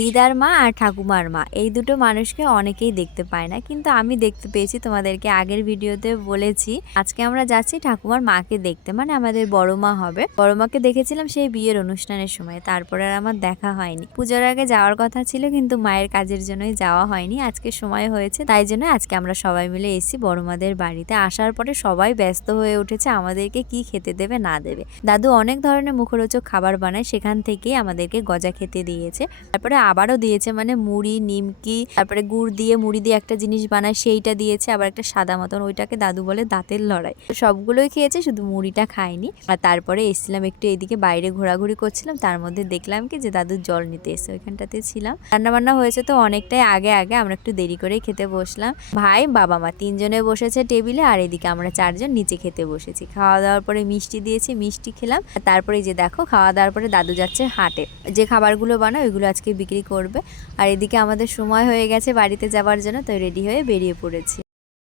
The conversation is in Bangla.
দিদার মা আর ঠাকুমার মা এই দুটো মানুষকে অনেকেই দেখতে পায় না, কিন্তু আমি দেখতে পেয়েছি। তোমাদেরকে আগের ভিডিওতে বলেছি আজকে আমরা যাচ্ছি ঠাকুমার মাকে দেখতে, মানে আমাদের বড় মা হবে। বড় মাকে দেখেছিলাম সেই বিয়ের অনুষ্ঠানের সময়, তারপরে আর আমার দেখা হয়নি। পূজার আগে যাওয়ার কথা ছিল কিন্তু মায়ের কাজের জন্যই যাওয়া হয়নি। আজকে সময় হয়েছে, তাই জন্য আজকে আমরা সবাই মিলে এসেছি বড় মাদের বাড়িতে। আসার পরে সবাই ব্যস্ত হয়ে উঠেছে আমাদেরকে কি খেতে দেবে না দেবে। দাদু অনেক ধরনের মুখরোচক খাবার বানায়, সেখান থেকেই আমাদেরকে গজা খেতে দিয়েছে। তারপরে আবারও দিয়েছে, মানে মুড়ি, নিমকি, তারপরে গুড় দিয়ে মুড়ি দিয়ে একটা জিনিস বানায় সেইটা দিয়েছে, আবার একটা সাদা মতন, ওইটাকে দাদু বলে দাঁতের লড়াই। তো সবগুলোই খেয়েছে, শুধু মুড়িটা খায়নি। আর তারপরে এসেছিলাম একটু এদিকে বাইরে ঘোরাঘুরি করছিলাম, তার মধ্যে দেখলাম কি যে দাদু জল নিতে এসে ওইখানটাতে ছিলাম। রান্নাবান্না হয়েছে তো অনেকটাই আগে আগে, আমরা একটু দেরি করেই খেতে বসলাম। ভাই বাবা মা তিনজনে বসেছে টেবিলে, আর এদিকে আমরা চারজন নিচে খেতে বসেছি। খাওয়া দাওয়ার পরে মিষ্টি দিয়েছি, মিষ্টি খেলাম। তারপরে যে দেখো খাওয়া দাওয়ার পরে দাদু যাচ্ছে হাটে, যে খাবারগুলো বানায় ওইগুলো আজকে বিক্রি করবে। আর এদিকে আমাদের সময় হয়ে গেছে বাড়িতে যাওয়ার জন্য, তো রেডি হয়ে বেরিয়ে পড়েছি।